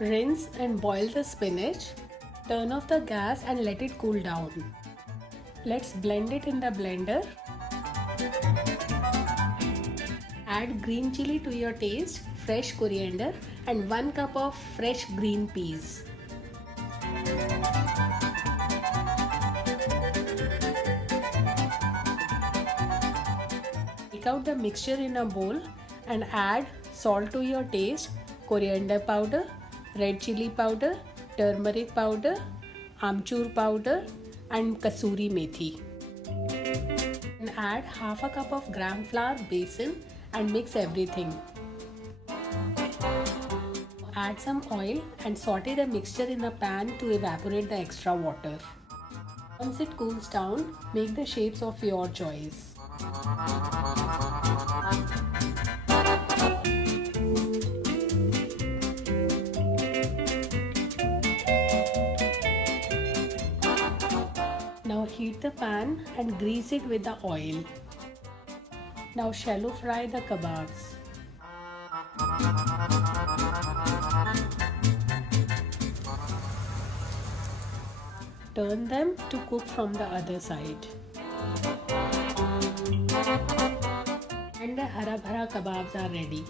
Rinse and boil the spinach. Turn off the gas and let it cool down. Let's blend it in the blender. Add green chili to your taste, fresh coriander and 1 cup of fresh green peas. Take out the mixture in a bowl and add salt to your taste, coriander powder, red chili powder, turmeric powder, amchur powder and kasuri methi. And add half a cup of gram flour basin and mix everything. Add some oil and saute the mixture in a pan to evaporate the extra water. Once it cools down, make the shapes of your choice. Now heat the pan and grease it with the oil. Now shallow fry the kebabs. Turn them to cook from the other side. And the Hara Bhara kebabs are ready.